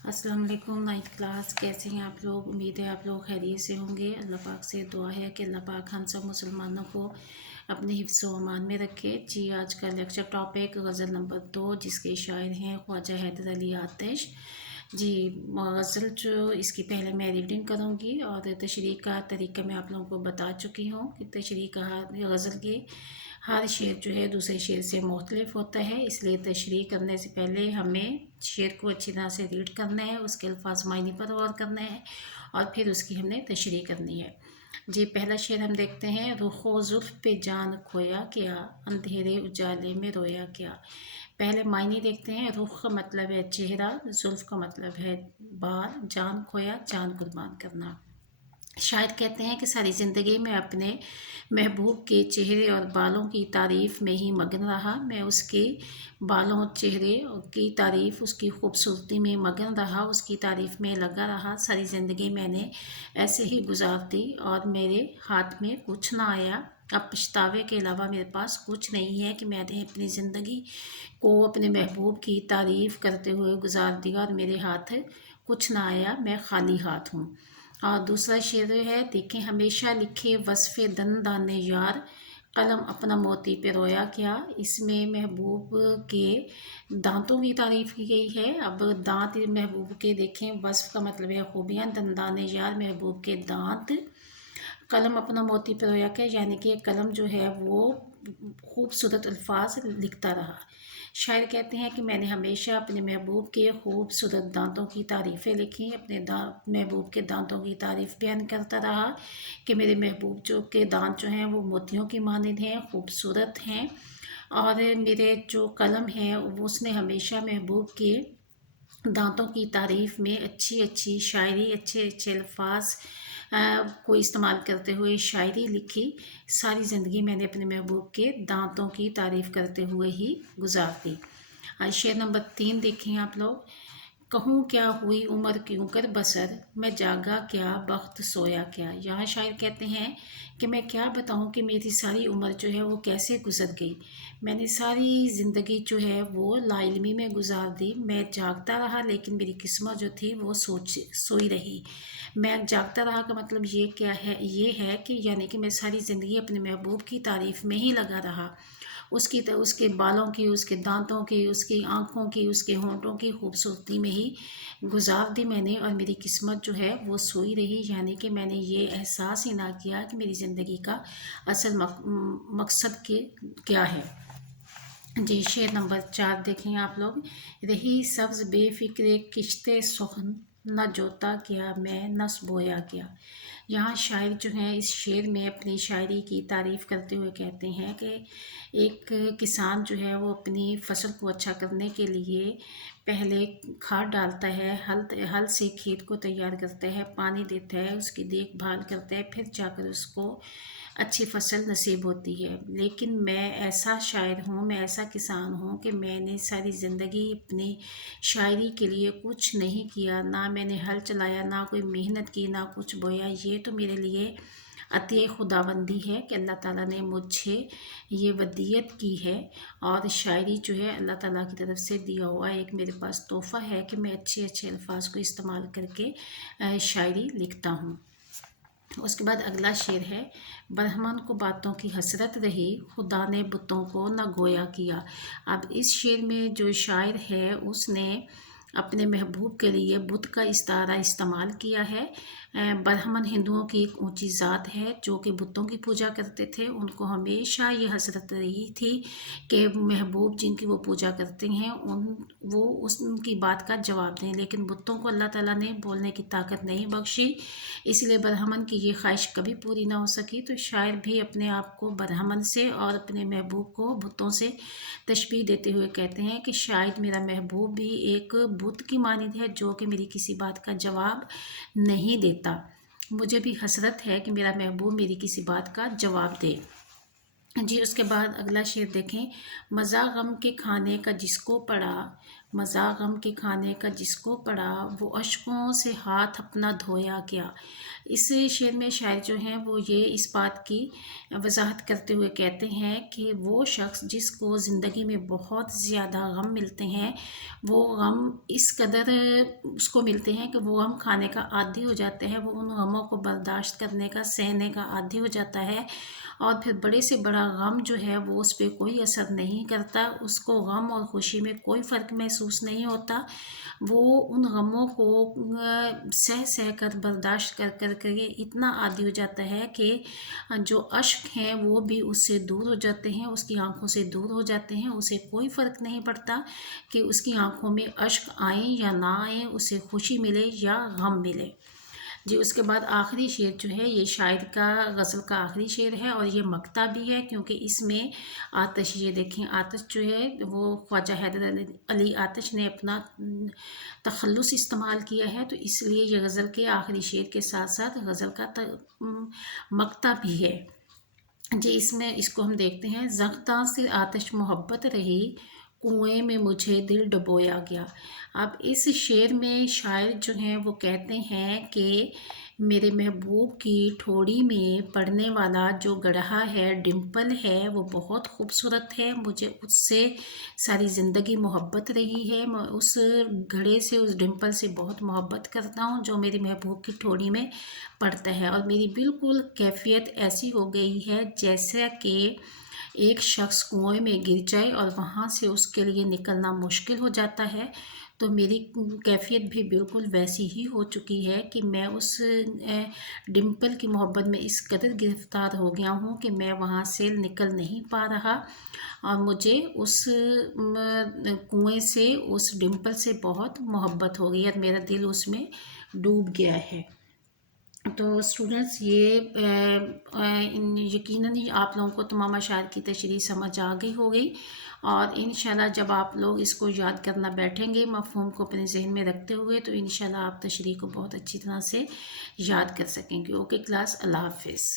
अस्सलाम वालेकुम। Ninth class, कैसे हैं आप लोग? उम्मीद है आप लोग खैरियत से होंगे। अल्लाह पाक से दुआ है कि अल्लाह पाक हम सब मुसलमानों को अपने हिफ्ज़ व अमान में रखे। जी, आज का लेक्चर टॉपिक गज़ल नंबर 2, जिसके शायर हैं ख्वाजा हैदर अली आतिश। जी, गज़ल जो इसकी पहले मैं रीडिंग करूँगी और तशरीह का तरीका मैं आप लोगों को बता चुकी हूँ कि तशरीह का गज़ल के हर शेर जो है दूसरे शेर से मुख्तलिफ होता है, इसलिए तशरीह करने से पहले हमें शेर को अच्छी तरह से रीड करना है, उसके अल्फाज मायने पर गौर करना है और फिर उसकी हमने तशरीह करनी है। जी, पहला शेर हम देखते हैं। रुखो जुल्फ पे जान खोया क्या, अंधेरे उजाले में रोया क्या। पहले मायने देखते हैं। रुख का मतलब है चेहरा, जुल्फ का मतलब है बाल, जान खोया जान कुर्बान करना। शायद कहते हैं कि सारी ज़िंदगी में अपने महबूब के चेहरे और बालों की तारीफ़ में ही मगन रहा। मैं उसके बालों और चेहरे की तारीफ़, उसकी खूबसूरती में मगन रहा, उसकी तारीफ़ में लगा रहा। सारी ज़िंदगी मैंने ऐसे ही गुजार दी और मेरे हाथ में कुछ ना आया। अब पछतावे के अलावा मेरे पास कुछ नहीं है कि मैंने अपनी ज़िंदगी को अपने महबूब की तारीफ़ करते हुए गुजार दिया और मेरे हाथ कुछ ना आया, मैं खाली हाथ हूँ। और दूसरा शेर है, देखें। हमेशा लिखे वस्फ़े दंदाने यार, कलम अपना मोती पे रोया क्या। इसमें महबूब के दांतों की तारीफ़ की गई है। अब दांत महबूब के देखें, वस्फ़ का मतलब है खूबियाँ, दंदाने यार महबूब के दांत, कलम अपना मोती पे रोया क्या, यानी कि कलम जो है वो खूबसूरत अल्फाज लिखता रहा। शायर कहते हैं कि मैंने हमेशा अपने महबूब के खूबसूरत दांतों की तारीफ़ें लिखी, अपने महबूब के दांतों की तारीफ़ बयान करता रहा कि मेरे महबूब जो के दांत जो हैं वो मोतियों की मानिंद हैं, खूबसूरत हैं। और मेरे जो कलम है वो उसने हमेशा महबूब के दांतों की तारीफ़ में अच्छी अच्छी शायरी, अच्छे अच्छे अल्फाज को इस्तेमाल करते हुए शायरी लिखी। सारी ज़िंदगी मैंने अपने महबूब के दांतों की तारीफ़ करते हुए ही गुजार दी। शेर नंबर 3 देखें आप लोग। कहूँ क्या हुई उम्र क्यों कर बसर, मैं जागा क्या बख्त सोया क्या। यहाँ शायर कहते हैं कि मैं क्या बताऊँ कि मेरी सारी उम्र जो है वो कैसे गुजर गई। मैंने सारी ज़िंदगी जो है वो लाइल्मी में गुजार दी। मैं जागता रहा लेकिन मेरी किस्मत जो थी वो सोई रही। मैं जागता रहा का मतलब ये क्या है, ये है कि यानी कि मैं सारी ज़िंदगी अपने महबूब की तारीफ़ में ही लगा रहा। उसके बालों की, उसके दांतों की, उसकी आँखों की, उसके होंठों की खूबसूरती में ही गुजार दी मैंने और मेरी किस्मत जो है वो सोई रही। यानी कि मैंने ये एहसास ही ना किया कि मेरी ज़िंदगी का असल मकसद क्या है। जी, शेर नंबर 4 देखें आप लोग। रही सब्ज़ बेफ़िक्रे किश्ते सुखन, न जोता क्या मैं नस बोया क्या। यहाँ शायर जो हैं इस शेर में अपनी शायरी की तारीफ़ करते हुए कहते हैं कि एक किसान जो है वो अपनी फसल को अच्छा करने के लिए पहले खाद डालता है, हल से खेत को तैयार करता है, पानी देता है, उसकी देखभाल करता है, फिर जाकर उसको अच्छी फसल नसीब होती है। लेकिन मैं ऐसा शायर हूँ, मैं ऐसा किसान हूँ कि मैंने सारी ज़िंदगी अपनी शायरी के लिए कुछ नहीं किया। ना मैंने हल चलाया, ना कोई मेहनत की, ना कुछ बोया। ये तो मेरे लिए अतिय खुदाबंदी है कि अल्लाह ताला ने मुझे ये वदीयत की है और शायरी जो है अल्लाह ताला की तरफ से दिया हुआ एक मेरे पास तोहफ़ा है कि मैं अच्छे अच्छे अल्फाज को इस्तेमाल करके शायरी लिखता हूँ। उसके बाद अगला शेर है। ब्रह्मन को बातों की हसरत रही, खुदा ने बुतों को न गोया किया। अब इस शेर में जो शायर है उसने अपने महबूब के लिए बुत का इस्तारा इस्तेमाल किया है। ब्राह्मण हिंदुओं की एक ऊंची ज़ात है जो कि बुतों की पूजा करते थे। उनको हमेशा ये हसरत रही थी कि महबूब जिनकी वो पूजा करते हैं वो उनकी बात का जवाब दें, लेकिन बुतों को अल्लाह ताला ने बोलने की ताकत नहीं बख्शी, इसलिए ब्राह्मण की ये ख्वाहिश कभी पूरी ना हो सकी। तो शायर भी अपने आप को ब्राह्मण से और अपने महबूब को बुतों से तशबीह देते हुए कहते हैं कि शायद मेरा महबूब भी एक बुत की मानिंद है जो कि मेरी किसी बात का जवाब नहीं देता। मुझे भी हसरत है कि मेरा महबूब मेरी किसी बात का जवाब दे। جی اس کے بعد اگلا شعر دیکھیں، مزہ غم کے کھانے کا جس کو پڑا، مزہ غم کے کھانے کا جس کو پڑا، وہ اشکوں سے ہاتھ اپنا دھویا کیا۔ اس شعر میں شاعر جو ہیں وہ یہ اس بات کی وضاحت کرتے ہوئے کہتے ہیں کہ وہ شخص جس کو زندگی میں بہت زیادہ غم ملتے ہیں، وہ غم اس قدر اس کو ملتے ہیں کہ وہ غم کھانے کا عادی ہو جاتے ہیں، وہ ان غموں کو برداشت کرنے کا، سہنے کا عادی ہو جاتا ہے، اور پھر بڑے سے بڑا غم جو ہے وہ اس پہ کوئی اثر نہیں کرتا، اس کو غم اور خوشی میں کوئی فرق محسوس نہیں ہوتا، وہ ان غموں کو سہ سہ کر برداشت کر کر کے اتنا عادی ہو جاتا ہے کہ جو اشک ہیں وہ بھی اس سے دور ہو جاتے ہیں، اس کی آنکھوں سے دور ہو جاتے ہیں، اسے کوئی فرق نہیں پڑتا کہ اس کی آنکھوں میں اشک آئیں یا نہ آئیں، اسے خوشی ملے یا غم ملے۔ جی اس کے بعد آخری شعر جو ہے یہ شاعر کا غزل کا آخری شعر ہے، اور یہ مقطع بھی ہے کیونکہ اس میں آتش، یہ دیکھیں آتش جو ہے وہ خواجہ حیدر علی آتش نے اپنا تخلص استعمال کیا ہے، تو اس لیے یہ غزل کے آخری شعر کے ساتھ ساتھ غزل کا مقطع بھی ہے۔ جی اس میں اس کو ہم دیکھتے ہیں، زغتاں سے آتش محبت رہی، کنویں میں مجھے دل ڈبویا گیا۔ اب اس شعر میں شاعر جو ہیں وہ کہتے ہیں کہ میرے محبوب کی ٹھوڑی میں پڑنے والا جو گڑھا ہے، ڈمپل ہے، وہ بہت خوبصورت ہے، مجھے اس سے ساری زندگی محبت رہی ہے، میں اس گھڑے سے، اس ڈمپل سے بہت محبت کرتا ہوں جو میری محبوب کی ٹھوڑی میں پڑتا ہے، اور میری بالکل کیفیت ایسی ہو گئی ہے جیسا کہ ایک شخص کنویں میں گر جائے اور وہاں سے اس کے لیے نکلنا مشکل ہو جاتا ہے، تو میری کیفیت بھی بالکل ویسی ہی ہو چکی ہے کہ میں اس ڈمپل کی محبت میں اس قدر گرفتار ہو گیا ہوں کہ میں وہاں سے نکل نہیں پا رہا، اور مجھے اس کنویں سے، اس ڈمپل سے بہت محبت ہو گئی اور میرا دل اس میں ڈوب گیا ہے۔ تو اسٹوڈنٹس یہ یقیناً آپ لوگوں کو تمام اشعار کی تشریح سمجھ آ گئی ہوگی، اور انشاءاللہ جب آپ لوگ اس کو یاد کرنا بیٹھیں گے مفہوم کو اپنے ذہن میں رکھتے ہوئے، تو انشاءاللہ آپ تشریح کو بہت اچھی طرح سے یاد کر سکیں گے۔ اوکے کلاس، اللہ حافظ۔